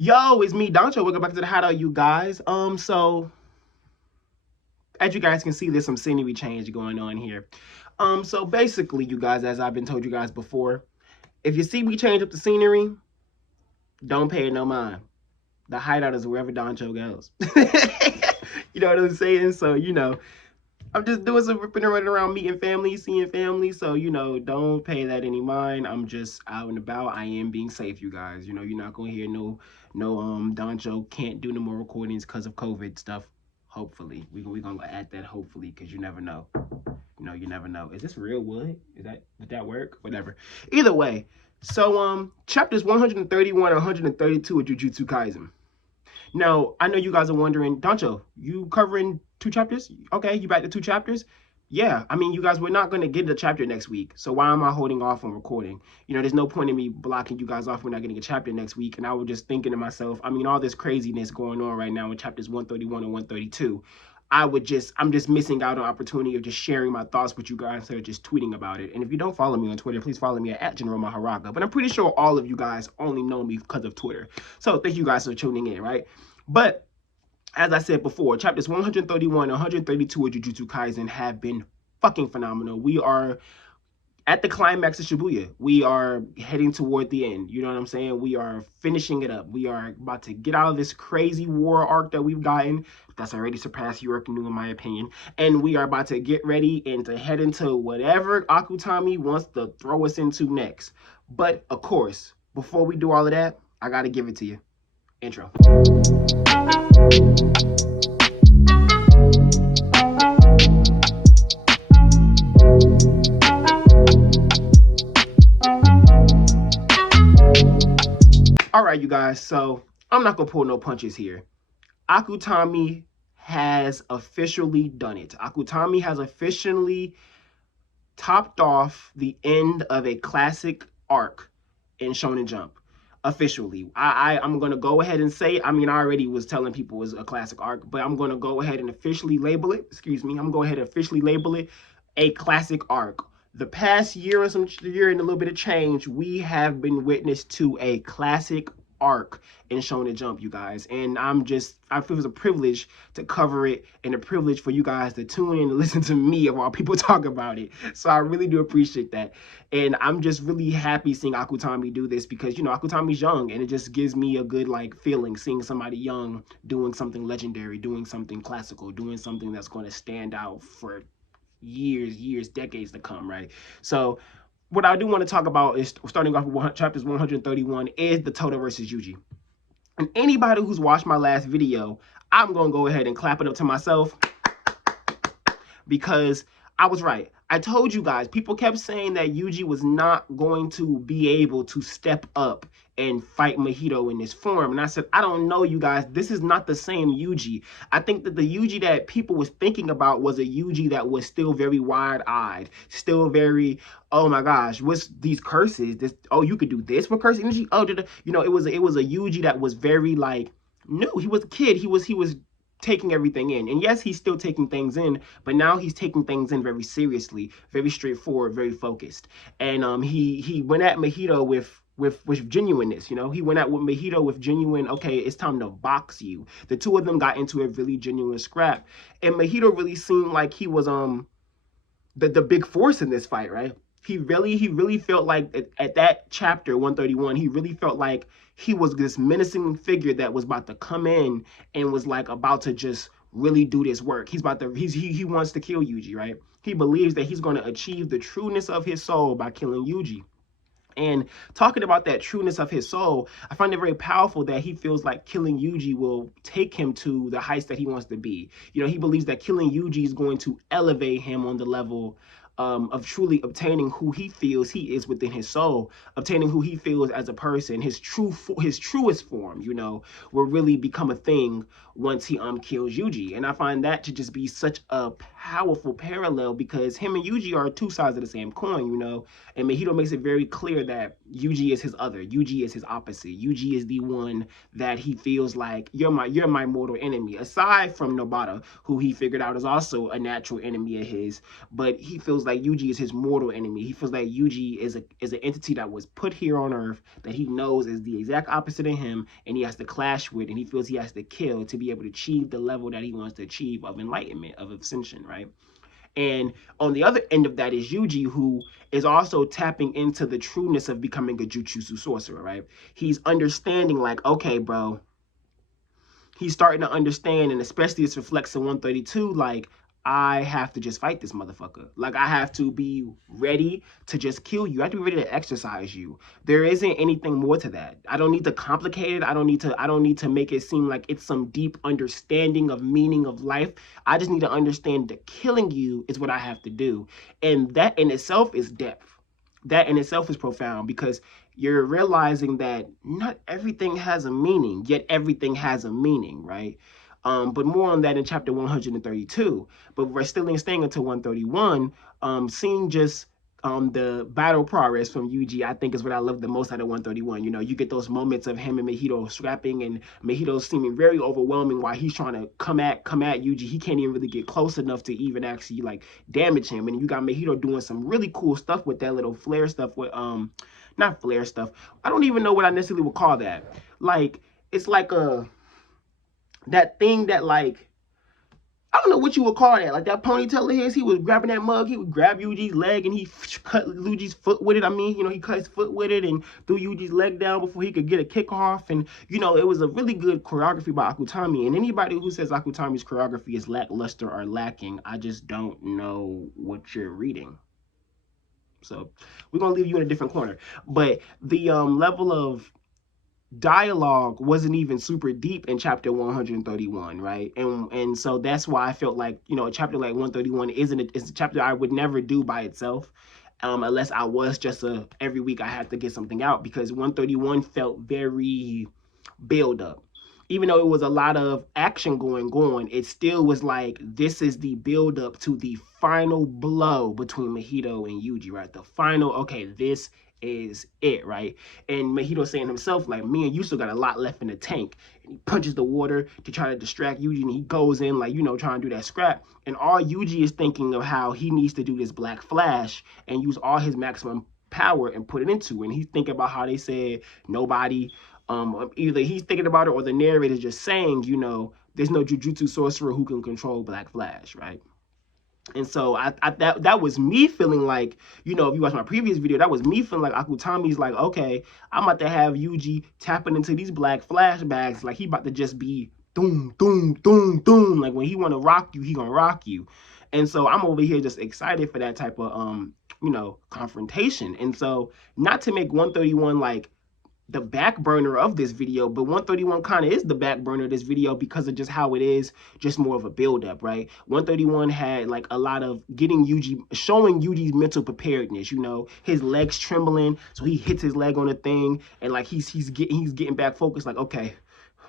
Yo, it's me, Doncho. Welcome back to the Hideout, you guys. So as you guys can see, there's some scenery change going on here. So basically, you guys, as I've been told you guys before, if you see me change up the scenery, don't pay it no mind. The Hideout is wherever Doncho goes. You know what I'm saying? So I'm just doing some ripping and running around, meeting family, seeing family. So don't pay that any mind. I'm just out and about. I am being safe, you guys. You're not gonna hear no Doncho can't do no more recordings because of COVID stuff. Hopefully, we gonna add that hopefully, because you never know. You never know. Is this real wood? Did that work? Whatever. Either way. So chapters 131 and 132 of Jujutsu Kaisen. Now, I know you guys are wondering, Doncho, you covering 2 chapters? Okay, you back to 2 chapters? Yeah, I mean, you guys, we're not going to get a chapter next week. So why am I holding off on recording? There's no point in me blocking you guys off. We're not getting a chapter next week. And I was just thinking to myself, I mean, all this craziness going on right now in chapters 131 and 132. I'm just missing out on opportunity of just sharing my thoughts with you guys instead of just tweeting about it. And if you don't follow me on Twitter, please follow me at General Maharaga. But I'm pretty sure all of you guys only know me because of Twitter. So thank you guys for tuning in, right? But as I said before, chapters 131 and 132 of Jujutsu Kaisen have been fucking phenomenal. We are at the climax of Shibuya. We are heading toward the end. You know what I'm saying? We are finishing it up. We are about to get out of this crazy war arc that we've gotten. That's already surpassed Yorkinu in my opinion. And we are about to get ready and to head into whatever Akutami wants to throw us into next. But of course, before we do all of that, I gotta give it to you. Intro. All right, you guys, so I'm not gonna pull no punches here. Akutami has officially done it. Akutami has officially topped off the end of a classic arc in Shonen Jump. Officially. I'm going to go ahead and say, I mean, I already was telling people it was a classic arc, but I'm going to go ahead and officially label it, I'm going to go ahead and officially label it a classic arc. The past year and a little bit of change, we have been witness to a classic arc in Shonen Jump, you guys. And I feel it's a privilege to cover it and a privilege for you guys to tune in and listen to me of all people talk about it. So I really do appreciate that. And I'm just really happy seeing Akutami do this because, Akutami's young and it just gives me a good feeling seeing somebody young doing something legendary, doing something classical, doing something that's going to stand out for years, decades to come, right? So what I do want to talk about is, starting off with chapters 131, is the Todo versus Yuji. And anybody who's watched my last video, I'm going to go ahead and clap it up to myself because I was right. I told you guys, people kept saying that Yuji was not going to be able to step up and fight Mojito in this form. And I said, I don't know, you guys. This is not the same Yuji. I think that the Yuji that people was thinking about was a Yuji that was still very wide-eyed, still very, oh my gosh, what's these curses? This, oh, you could do this with curse energy? Oh, it was a Yuji that was very new. He was a kid. He was taking everything in. And yes, he's still taking things in, but now he's taking things in very seriously, very straightforward, very focused. And he went at Mojito with genuineness, he went at Mojito with genuine, okay, it's time to box you. The two of them got into a really genuine scrap. And Mojito really seemed like he was the big force in this fight, right? He really felt like at that chapter 131, he really felt like he was this menacing figure that was about to come in and was about to just really do this work. He wants to kill Yuji, right? He believes that he's going to achieve the trueness of his soul by killing Yuji. And talking about that trueness of his soul, I find it very powerful that he feels like killing Yuji will take him to the heights that he wants to be. He believes that killing Yuji is going to elevate him on the level of truly obtaining who he feels he is within his soul, obtaining who he feels as a person, his truest form, will really become a thing once he kills Yuji. And I find that to just be such a powerful parallel because him and Yuji are two sides of the same coin, and Mahito makes it very clear that Yuji is his other, Yuji is his opposite, Yuji is the one that he feels like, you're my mortal enemy, aside from Nobata, who he figured out is also a natural enemy of his, but he feels like Yuji is his mortal enemy. He feels like Yuji is an entity that was put here on Earth that he knows is the exact opposite of him, and he has to clash with, and he feels he has to kill to be able to achieve the level that he wants to achieve of enlightenment, of ascension, right? And on the other end of that is Yuji, who is also tapping into the trueness of becoming a Jujutsu sorcerer, right? He's understanding like, okay, bro, he's starting to understand, and especially this reflects in 132, like, I have to just fight this motherfucker. Like, I have to be ready to just kill you. I have to be ready to exercise you. There isn't anything more to that. I don't need to complicate it. I don't need to make it seem like it's some deep understanding of meaning of life. I just need to understand that killing you is what I have to do. And that in itself is depth. That in itself is profound, because you're realizing that not everything has a meaning, yet everything has a meaning, right? But more on that in chapter 132. But we're still staying until 131. Seeing just the battle progress from Yuji, I think, is what I love the most out of 131. You know, you get those moments of him and Mahito scrapping, and Mahito seeming very overwhelming while he's trying to come at Yuji. He can't even really get close enough to even actually like damage him. And you got Mahito doing some really cool stuff with that little flare stuff with not flare stuff. I don't even know what I necessarily would call that. Like, it's like that thing that, like, I don't know what you would call that. Like that ponytail of his, he was grabbing that mug, he would grab Yuji's leg and he cut Yuji's foot with it. I mean, you know, he cut his foot with it and threw Yuji's leg down before he could get a kickoff. And, you know, it was a really good choreography by Akutami. And anybody who says Akutami's choreography is lackluster or lacking, I just don't know what you're reading. So we're going to leave you in a different corner. But the level of dialogue wasn't even super deep in chapter 131, right? And so that's why I felt like, you know, a chapter like 131 is a chapter I would never do by itself, unless I was just every week I had to get something out, because 131 felt very build up. Even though it was a lot of action going on, it still was like, this is the build up to the final blow between Mahito and Yuji, right? The final, okay, this is it, right? And Mahito saying himself, like, me and you still got a lot left in the tank. And he punches the water to try to distract Yuji, and he goes in, like, you know, trying to do that scrap. And all Yuji is thinking of how he needs to do this Black Flash and use all his maximum power and put it into. And he's thinking about how they said nobody, either he's thinking about it or the narrator is just saying, you know, there's no Jujutsu sorcerer who can control Black Flash, right? And so that was me feeling like, you know, if you watch my previous video, that was me feeling like Akutami's like, okay, I'm about to have Yuji tapping into these Black flashbacks, like he about to just be doom, doom, doom, doom. Like when he want to rock you, he gonna rock you. And so I'm over here just excited for that type of, you know, confrontation. And so not to make 131 like the back burner of this video, but 131 kind of is the back burner of this video because of just how it is, just more of a build-up, right? 131 had like a lot of getting Yuji, showing Yuji's mental preparedness, you know, his legs trembling, so he hits his leg on the thing, and like he's getting back focused, like, okay,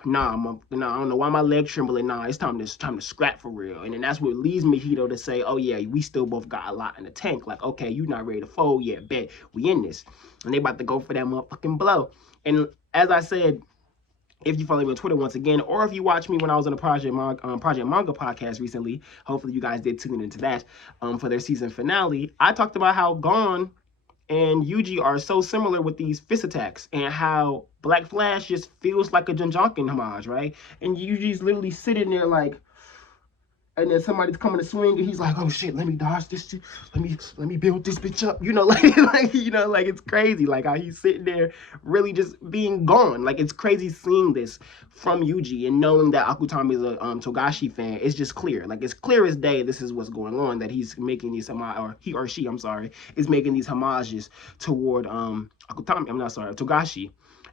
nah, I don't know why my leg trembling. Nah, it's time to scrap for real. And then that's what leads Mahito to say, oh yeah, we still both got a lot in the tank. Like, okay, you not ready to fold yet, bet we in this. And they about to go for that motherfucking blow. And as I said, if you follow me on Twitter once again, or if you watch me when I was on a Project Manga podcast recently, hopefully you guys did tune into that for their season finale. I talked about how Gon and Yuji are so similar with these fist attacks, and how Black Flash just feels like a Junjankin homage, right? And Yuji's literally sitting there like, and then somebody's coming to swing, and he's like, "Oh shit, let me dodge this shit. Let me build this bitch up." You know, like you know, like it's crazy, like how he's sitting there, really just being gone. Like it's crazy seeing this from Yuji and knowing that Akutami is a Togashi fan. It's just clear, like it's clear as day. This is what's going on. That he's making these or he or she, I'm sorry, is making these homages toward Akutami. I'm not sorry, Togashi.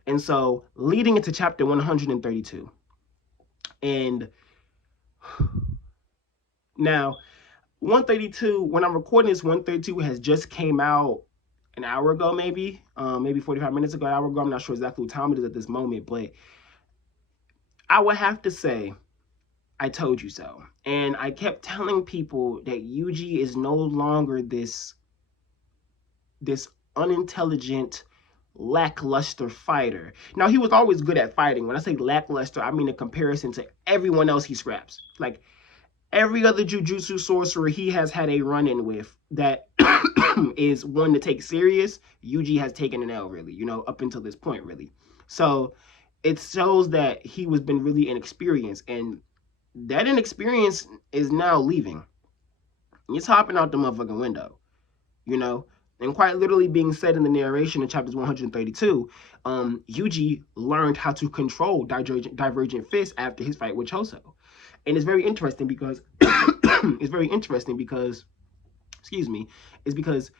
And so leading into chapter 132, and now, 132, when I'm recording this, 132 has just came out an hour ago, maybe 45 minutes ago, an hour ago. I'm not sure exactly what time it is at this moment, but I would have to say, I told you so. And I kept telling people that Yuji is no longer this unintelligent, lackluster fighter. Now, he was always good at fighting. When I say lackluster, I mean in comparison to everyone else he scraps. Like, Every other Jujutsu sorcerer he has had a run-in with that is one to take serious, Yuji has taken an L, really, up until this point, really. So it shows that he was been really inexperienced, and that inexperience is now leaving. It's hopping out the motherfucking window, you know? And quite literally being said in the narration in chapters 132, Yuji learned how to control divergent fists after his fight with Choso. And it's very interesting because excuse me, is because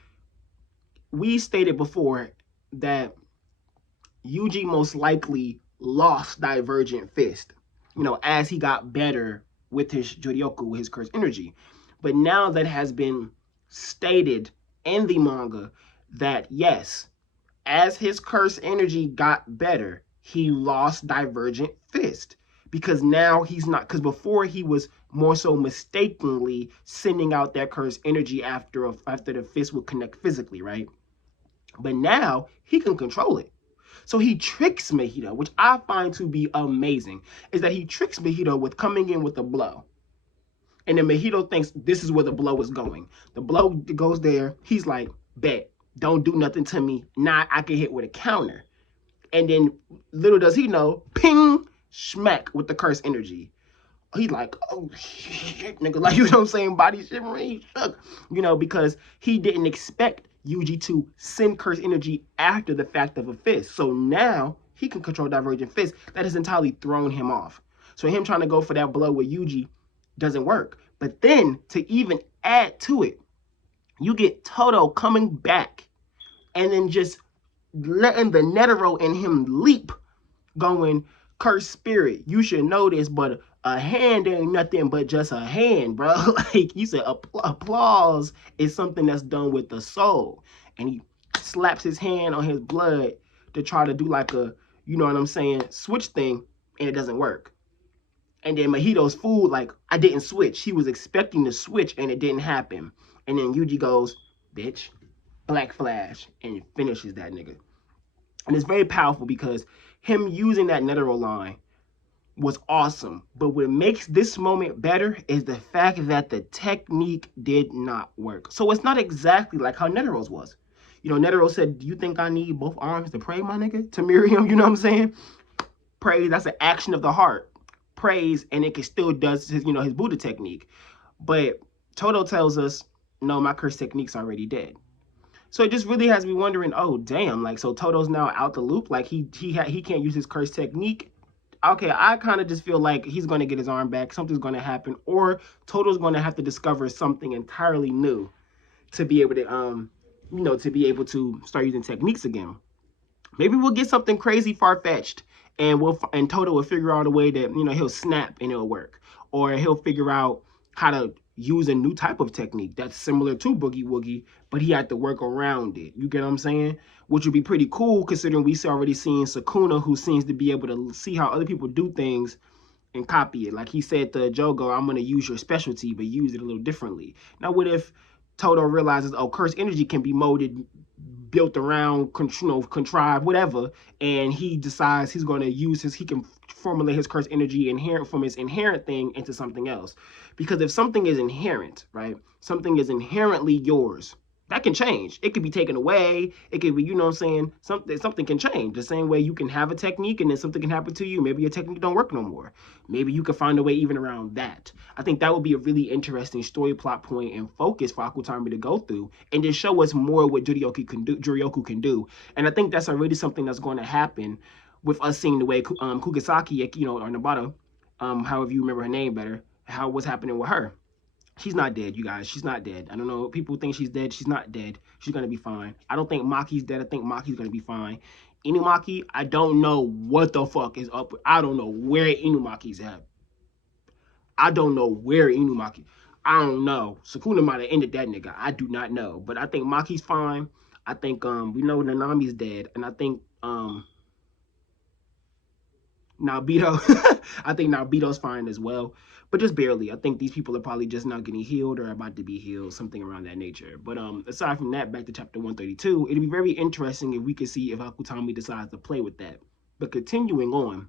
we stated before that Yuji most likely lost divergent fist, as he got better with his Joryoku, his cursed energy. But now that has been stated in the manga that yes, as his cursed energy got better, he lost divergent fist. Because now he's not, because before he was more so mistakenly sending out that cursed energy after the fist would connect physically, right? But now he can control it. So he tricks Mahito, which I find to be amazing, is that he tricks Mahito with coming in with a blow. And then Mahito thinks this is where the blow is going. The blow goes there. He's like, bet, don't do nothing to me. Now I can hit with a counter. And then little does he know, ping, smack with the cursed energy. He's like, oh shit, nigga, like, what I'm saying, body shivering, he shook, because he didn't expect Yuji to send cursed energy after the fact of a fist. So now he can control divergent fist. That has entirely thrown him off. So him trying to go for that blow with Yuji doesn't work. But then to even add to it, you get Todo coming back and then just letting the Netero in him leap, going, cursed spirit, you should know this, but a hand ain't nothing but just a hand, bro. Like you said, applause is something that's done with the soul. And he slaps his hand on his blood to try to do like a, you know what I'm saying, switch thing, and it doesn't work. And then Mahito's fool, like, I didn't switch. He was expecting to switch, and it didn't happen. And then Yuji goes, bitch, Black Flash, and finishes that nigga. And it's very powerful because him using that Netero line was awesome. But what makes this moment better is the fact that the technique did not work. So it's not exactly like how Netero's was. Netero said, do you think I need both arms to pray, my nigga? To Miriam, you know what I'm saying? Praise, that's an action of the heart. Praise, and it can still does his, his Buddha technique. But Todo tells us, no, my curse technique's already dead. So it just really has me wondering, oh damn, like, so Todo's now out the loop, like he can't use his curse technique. Okay, I kind of just feel like he's going to get his arm back, something's going to happen, or Todo's going to have to discover something entirely new to be able to to be able to start using techniques again. Maybe we'll get something crazy far-fetched, and Todo will figure out a way that he'll snap and it'll work, or he'll figure out how to use a new type of technique that's similar to Boogie Woogie, but he had to work around it. You get what I'm saying? Which would be pretty cool considering we already seen Sukuna, who seems to be able to see how other people do things and copy it. Like he said to Jogo, I'm going to use your specialty, but use it a little differently. Now, what if Todo realizes, oh, cursed energy can be molded, built around, contrived, whatever, and he decides he's going to use he can formulate his cursed energy inherent from his inherent thing into something else. Because if something is inherent, right, something is inherently yours, that can change. It could be taken away. It could be, you know what I'm saying, something can change. The same way you can have a technique and then something can happen to you. Maybe your technique don't work no more. Maybe you can find a way even around that. I think that would be a really interesting story plot point and focus for Akutami to go through and to show us more what Juryoku can do. And I think that's already something that's going to happen with us seeing the way Kugisaki, or Nabata, however you remember her name better, what's happening with her. She's not dead, you guys. She's not dead. I don't know. People think she's dead. She's not dead. She's going to be fine. I don't think Maki's dead. I think Maki's going to be fine. Inumaki, I don't know what the fuck is up. I don't know where Inumaki's at. I don't know where Inumaki. I don't know. Sukuna might have ended that nigga. I do not know. But I think Maki's fine. I think we know Nanami's dead. And I think Naobito, I think Naobito's fine as well, but just barely. I think these people are probably just now getting healed or about to be healed, something around that nature. But aside from that, back to chapter 132, it'd be very interesting if we could see if Akutami decides to play with that. But continuing on,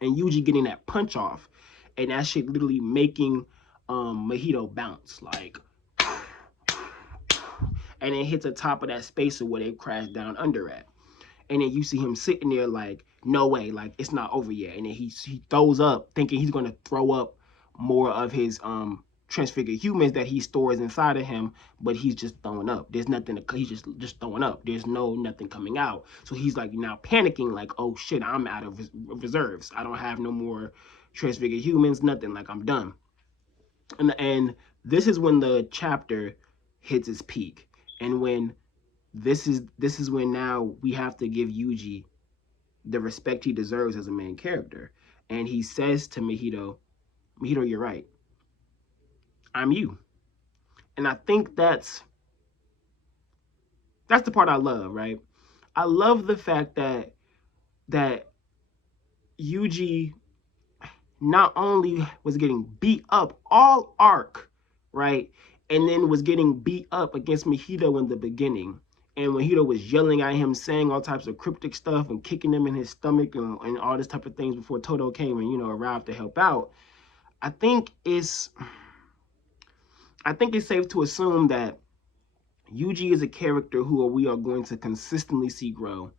and Yuji getting that punch off, and that shit literally making Mojito bounce, like, and it hits the top of that spacer where they crash down under at. And then you see him sitting there like, no way, like it's not over yet. And then he throws up, thinking he's gonna throw up more of his transfigured humans that he stores inside of him, but he's just throwing up. There's nothing to, he's just throwing up. There's nothing coming out. So he's like now panicking, like, oh shit, I'm out of reserves. I don't have no more transfigured humans, nothing, like I'm done. And this is when the chapter hits its peak. And when this is when now we have to give Yuji the respect he deserves as a main character. And he says to Mahito, you're right. I'm you. And I think that's the part I love, right? I love the fact that Yuji not only was getting beat up all arc, right? And then was getting beat up against Mahito in the beginning. And Mahito was yelling at him, saying all types of cryptic stuff and kicking him in his stomach and all this type of things before Todo came and, arrived to help out. I think it's safe to assume that Yuji is a character who we are going to consistently see grow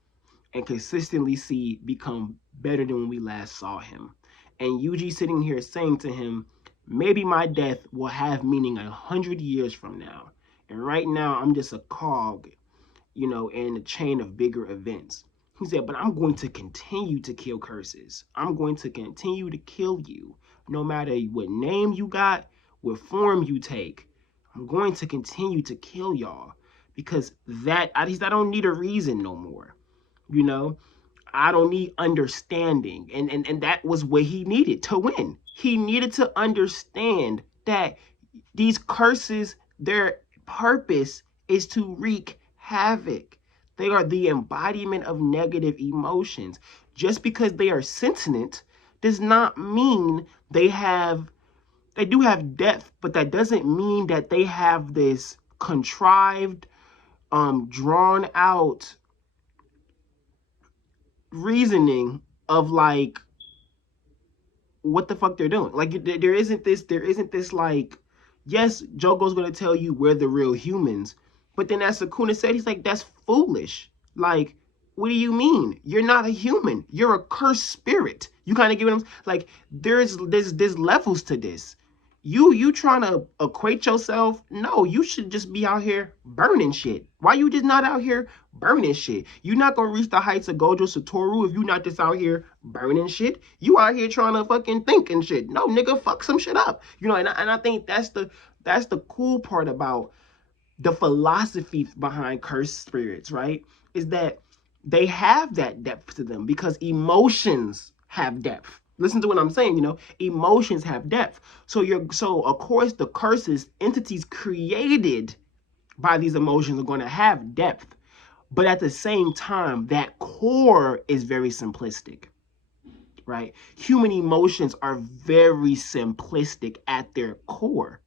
and consistently see become better than when we last saw him. And Yuji sitting here saying to him, maybe my death will have meaning 100 years from now. And right now, I'm just a cog, in a chain of bigger events. He said, but I'm going to continue to kill curses. I'm going to continue to kill you. No matter what name you got, what form you take, I'm going to continue to kill y'all. Because I don't need a reason no more. I don't need understanding. And that was what he needed to win. He needed to understand that these curses, their purpose is to wreak havoc. They are the embodiment of negative emotions. Just because they are sentient does not mean they do have depth, but that doesn't mean that they have this contrived, drawn out reasoning of like what the fuck they're doing. Like there isn't this like, yes, Jogo's gonna tell you we're the real humans, but then as Sukuna said, he's like, that's foolish. Like, what do you mean? You're not a human. You're a cursed spirit. You kind of get what I'm like. There's levels to this. You trying to equate yourself? No, you should just be out here burning shit. Why you just not out here burning shit? You're not gonna reach the heights of Gojo Satoru if you not just out here burning shit. You out here trying to fucking think and shit. No, nigga, fuck some shit up. And I think that's the cool part about the philosophy behind cursed spirits, right? Is that they have that depth to them because emotions have depth. Listen to what I'm saying, emotions have depth. So of course the curses, entities created by these emotions are going to have depth. But at the same time, that core is very simplistic, right? Human emotions are very simplistic at their core,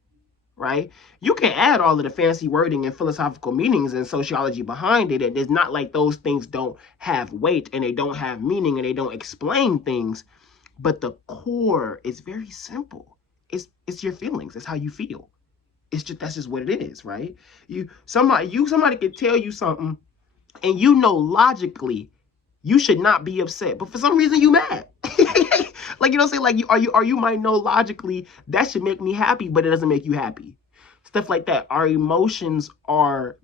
right? You can add all of the fancy wording and philosophical meanings and sociology behind it. And it's not like those things don't have weight and they don't have meaning and they don't explain things. But the core is very simple. It's your feelings. It's how you feel. That's just what it is, right? Somebody could tell you something, and logically you should not be upset, but for some reason you mad. Like like you might know logically that should make me happy, but it doesn't make you happy. Stuff like that. Our emotions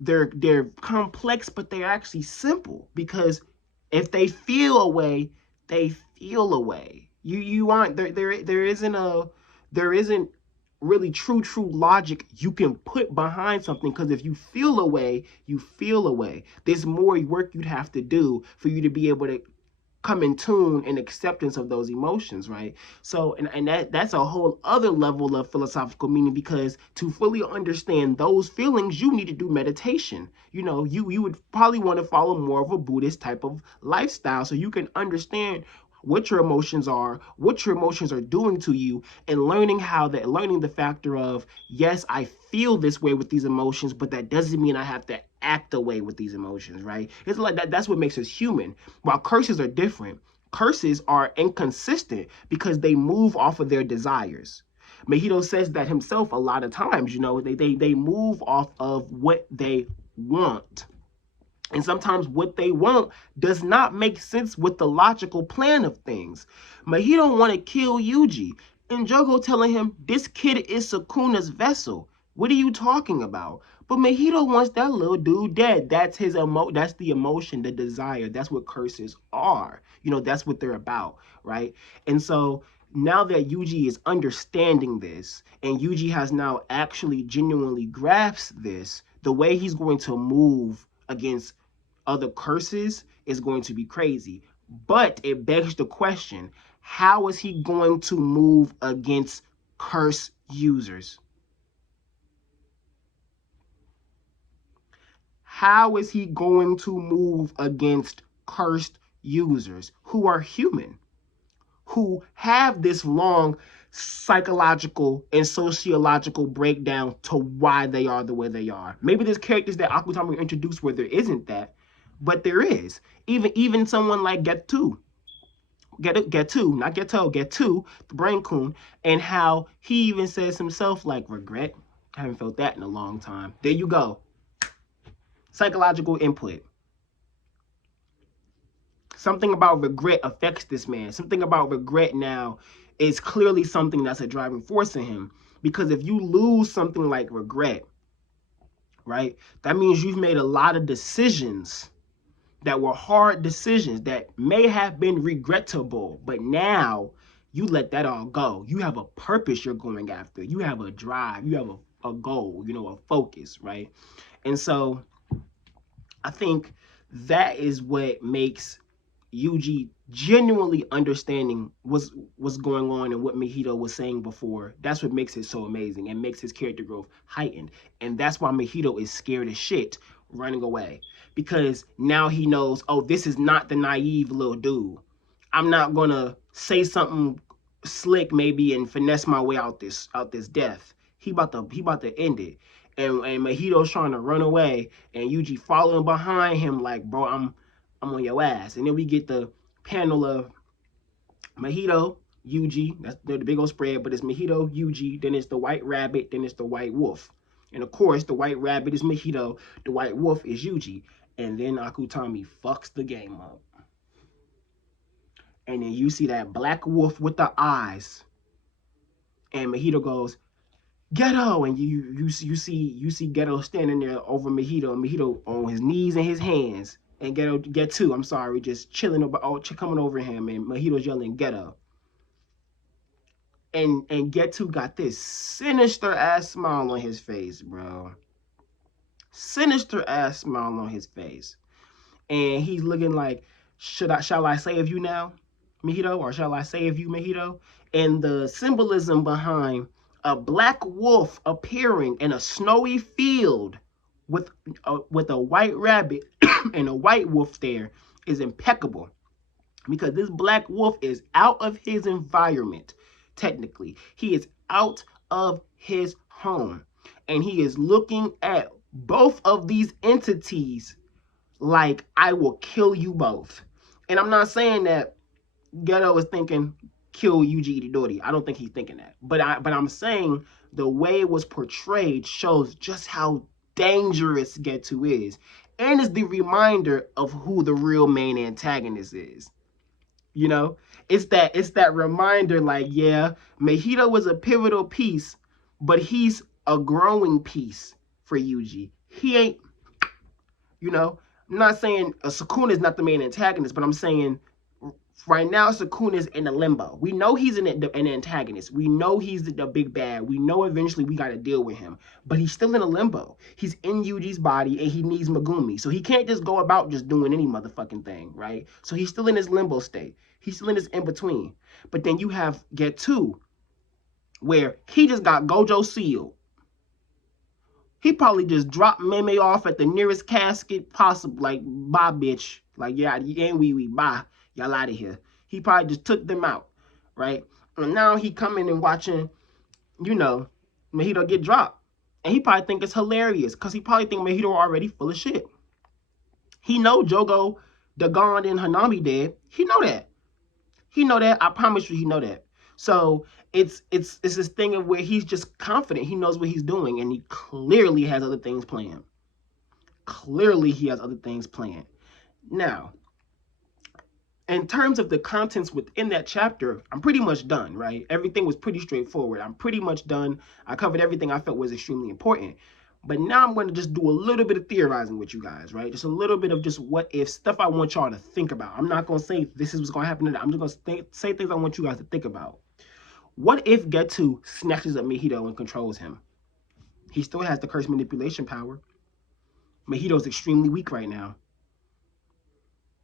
they're complex, but they're actually simple because if they feel a way, they feel a way. You aren't there isn't really true logic you can put behind something, because if you feel a way, you feel a way. There's more work you'd have to do for you to be able to come in tune and acceptance of those emotions, right? So and that's a whole other level of philosophical meaning, because to fully understand those feelings, you need to do meditation. You would probably want to follow more of a Buddhist type of lifestyle so you can understand what your emotions are doing to you, and learning the factor of, yes, I feel this way with these emotions, but that doesn't mean I have to act away with these emotions, right? It's like that's what makes us human. While curses are different, curses are inconsistent because they move off of their desires. Mahito says that himself a lot of times, you know, they move off of what they want. And sometimes what they want does not make sense with the logical plan of things. Mahito want to kill Yuji, and Jogo telling him, this kid is Sukuna's vessel. What are you talking about? But Mahito wants that little dude dead. That's his that's the emotion, the desire. That's what curses are. You know, that's what they're about, right? And so now that Yuji is understanding this, and Yuji has now actually genuinely grasped this, the way he's going to move against other curses is going to be crazy. But it begs the question, how is he going to move against curse users? How is he going to move against cursed users who are human, who have this long psychological and sociological breakdown to why they are the way they are? Maybe there's characters that Akutami introduced where there isn't that, but there is. Even someone like Getu, not Geto, the Brain Coon, and how he even says himself, like, regret. I haven't felt that in a long time. There you go. Psychological input. Something about regret affects this man. Something about regret now is clearly something that's a driving force in him. Because if you lose something like regret, right, that means you've made a lot of decisions that were hard decisions that may have been regrettable, but now you let that all go. You have a purpose you're going after. You have a drive. You have a goal, you know, a focus, right? And so I think that is what makes Yuji genuinely understanding what's going on and what Mahito was saying before. That's what makes it so amazing and makes his character growth heightened. And that's why Mahito is scared as shit running away. Because now he knows, oh, this is not the naive little dude. I'm not gonna say something slick maybe and finesse my way out this death. He about to end it. And Mahito's trying to run away, and Yuji following behind him like, bro, I'm on your ass. And then we get the panel of Mahito, Yuji, that's the big old spread, but it's Mahito, Yuji, then it's the white rabbit, then it's the white wolf. And of course, the white rabbit is Mahito, the white wolf is Yuji. And then Akutami fucks the game up. And then you see that black wolf with the eyes. And Mahito goes, Geto, and you see Geto standing there over Mahito, and Mahito on his knees and his hands, and Geto, I'm sorry, just chilling coming over him, and Mahito's yelling Geto. And Geto got this sinister ass smile on his face, bro. Sinister ass smile on his face. And he's looking like, shall I save you now, Mahito? Or shall I save you, Mahito? And the symbolism behind a black wolf appearing in a snowy field with a white rabbit and a white wolf there is impeccable. Because this black wolf is out of his environment, technically. He is out of his home. And he is looking at both of these entities like, I will kill you both. And I'm not saying that Geto is thinking, kill Yuji Itadori. I don't think he's thinking that. But I'm saying the way it was portrayed shows just how dangerous Geto is. And is the reminder of who the real main antagonist is. You know? It's that reminder, like, yeah, Mahito was a pivotal piece, but he's a growing piece for Yuji. He ain't, you know, I'm not saying Sukuna is not the main antagonist, but I'm saying right now Sukuna is in a limbo. We know he's an antagonist. We know he's the big bad. We know eventually we got to deal with him. But he's still in a limbo. He's in Yuji's body and he needs Megumi. So he can't just go about just doing any motherfucking thing, right? So he's still in his limbo state. He's still in his in-between. But then you have Geto, where he just got Gojo sealed. He probably just dropped Meme off at the nearest casket possible. Like, bye, bitch. Like, yeah, and we bye. Y'all out of here. He probably just took them out, right? And now he coming and watching, you know, Mahito get dropped. And he probably think it's hilarious because he probably think Mahito already full of shit. He know Jogo, Dagon, and Hanami dead. He know that. He know that. I promise you he know that. So it's this thing of where he's just confident. He knows what he's doing, and he clearly has other things planned. Clearly, he has other things planned. Now, in terms of the contents within that chapter, I'm pretty much done, right? Everything was pretty straightforward. I'm pretty much done. I covered everything I felt was extremely important. But now I'm going to just do a little bit of theorizing with you guys, right? Just a little bit of just what if stuff I want y'all to think about. I'm not going to say this is what's going to happen today. I'm just going to say things I want you guys to think about. What if Getsu snatches up Mahito and controls him? He still has the curse manipulation power. Mahito's extremely weak right now.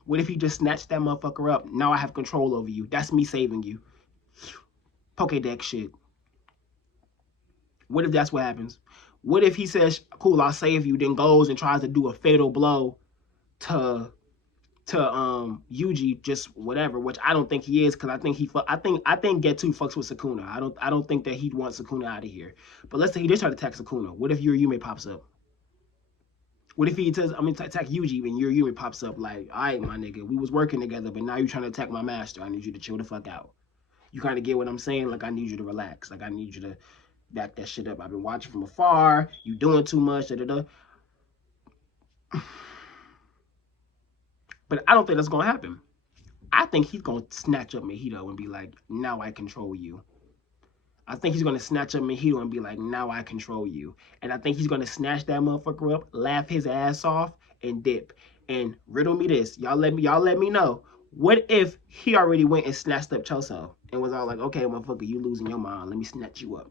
What if he just snatched that motherfucker up? Now I have control over you. That's me saving you. Pokédex shit. What if that's what happens? What if he says, cool, I'll save you, then goes and tries to do a fatal blow to Yuji, just whatever, which I don't think he is, because I think Getsu fucks with Sukuna. I don't think that he'd want Sukuna out of here. But let's say he just try to attack Sukuna. What if Yume pops up? What if he says, I'm gonna attack Yuji, and Yume pops up like, all right, my nigga, we was working together, but now you're trying to attack my master. I need you to chill the fuck out. You kind of get what I'm saying? Like, I need you to relax. Like, I need you to back that shit up. I've been watching from afar. You doing too much. Da, da, da. But I don't think that's gonna happen. I think he's gonna snatch up Mahito and be like, now I control you. I think he's gonna snatch up Mahito and be like, now I control you. And I think he's gonna snatch that motherfucker up, laugh his ass off, and dip. And riddle me this. Y'all let me know. What if he already went and snatched up Choso and was all like, okay, motherfucker, you losing your mind. Let me snatch you up.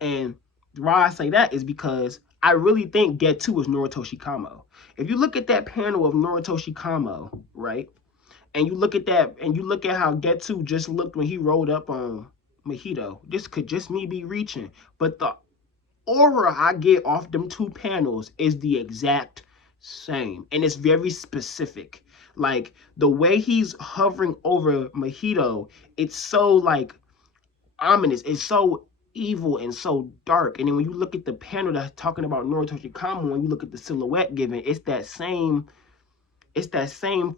And why I say that is because I really think Getsu is Noritoshi Kamo. If you look at that panel of Noritoshi Kamo, right? And you look at that, and you look at how Getsu just looked when he rolled up on Mojito. This could just me be reaching. But the aura I get off them two panels is the exact same. And it's very specific. Like, the way he's hovering over Mojito, it's so, like, ominous. It's so evil and so dark. And then when you look at the panel that's talking about Noritoshi Kamo, when you look at the silhouette given, it's that same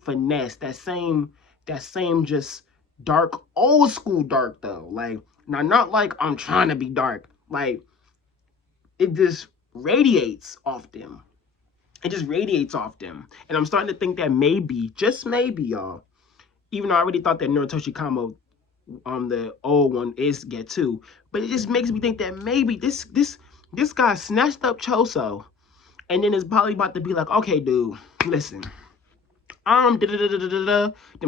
finesse, that same just dark, old school dark though. Like, now, not like I'm trying to be dark. Like, it just radiates off them. It just radiates off them. And I'm starting to think that maybe, just maybe, y'all, even though I already thought that Noritoshi Kamo, the old one, is Getsu, but it just makes me think that maybe this guy snatched up Choso, and then is probably about to be like, okay, dude, listen, them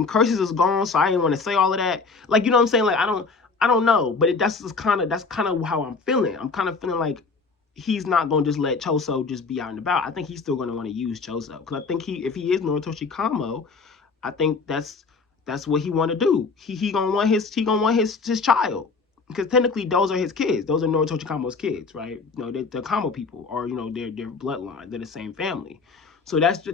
curses is gone, so I didn't want to say all of that. Like, you know what I'm saying? Like, I don't know, but that's kind of how I'm feeling. I'm kind of feeling like he's not gonna just let Choso just be out and about. I think he's still gonna want to use Choso, because I think if he is Noritoshi Kamo, I think that's what he want to do. He gonna want his child, because technically those are his kids. Those are Noritoshi Kamo's kids, right? You know, they're Kamo people, or you know, they're bloodline. They're the same family. So that's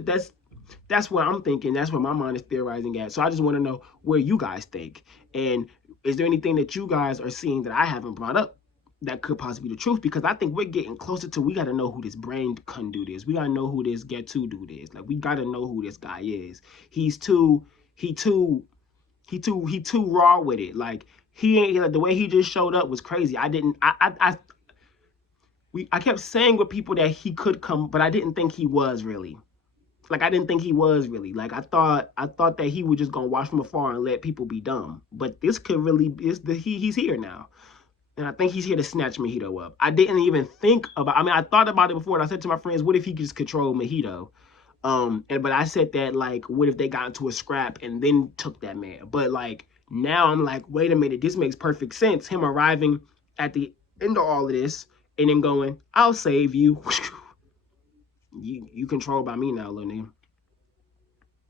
what I'm thinking. That's what my mind is theorizing at. So I just want to know where you guys think, and is there anything that you guys are seeing that I haven't brought up that could possibly be the truth? Because I think we're getting closer to, we got to know who this brain condude is. We got to know who this Getsu dude is. Like, we got to know who this guy is. He too raw with it. Like, he ain't, like, the way he just showed up was crazy. I kept saying with people that he could come, but I didn't think he was really. Like, I didn't think he was really. Like, I thought that he was just gonna watch from afar and let people be dumb. But this could really he's here now. And I think he's here to snatch Mojito up. I didn't even think about, I mean, I thought about it before, and I said to my friends, what if he could just control Mojito? But I said that, like, what if they got into a scrap and then took that man? But, like, now I'm like, wait a minute, this makes perfect sense. Him arriving at the end of all of this and then going, I'll save you. You controlled by me now, little nigga.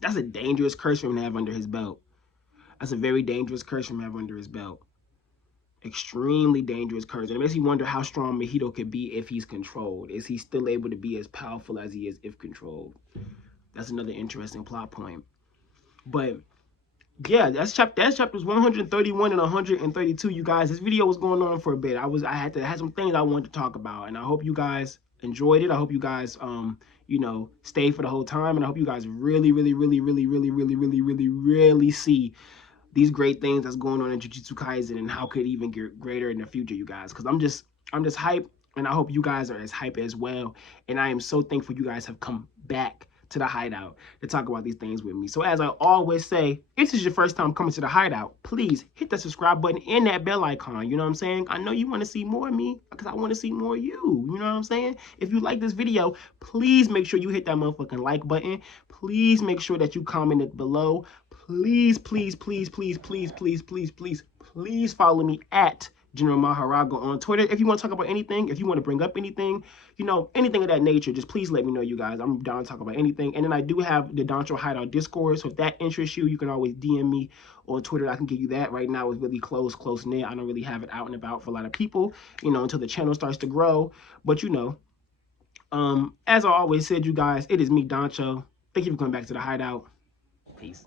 That's a dangerous curse for him to have under his belt. That's a very dangerous curse for him to have under his belt. Extremely dangerous curse. And it makes me wonder how strong Mojito could be if he's controlled. Is he still able to be as powerful as he is if controlled? That's another interesting plot point. But yeah, that's chapters 131 and 132, you guys. This video was going on for a bit. I had some things I wanted to talk about, and I hope you guys enjoyed it. I hope you guys you know, stay for the whole time. And I hope you guys really, really, really, really, really, really, really, really, really see these great things that's going on in Jujutsu Kaisen and how could it even get greater in the future, you guys. Because I'm just hyped, and I hope you guys are as hyped as well. And I am so thankful you guys have come back to the Hideout to talk about these things with me. So as I always say, if this is your first time coming to the Hideout, please hit that subscribe button and that bell icon. You know what I'm saying? I know you want to see more of me because I want to see more of you. You know what I'm saying? If you like this video, please make sure you hit that motherfucking like button. Please make sure that you comment below. Please, please, please, please, please, please, please, please, please follow me at General Maharaga on Twitter. If you want to talk about anything, if you want to bring up anything, you know, anything of that nature, just please let me know, you guys. I'm down to talk about anything. And then I do have the Doncho Hideout Discord. So if that interests you, you can always DM me on Twitter. I can give you that. Right now it's really close knit. I don't really have it out and about for a lot of people, you know, until the channel starts to grow. But you know, as I always said, you guys, it is me, Doncho. Thank you for coming back to the Hideout. Peace.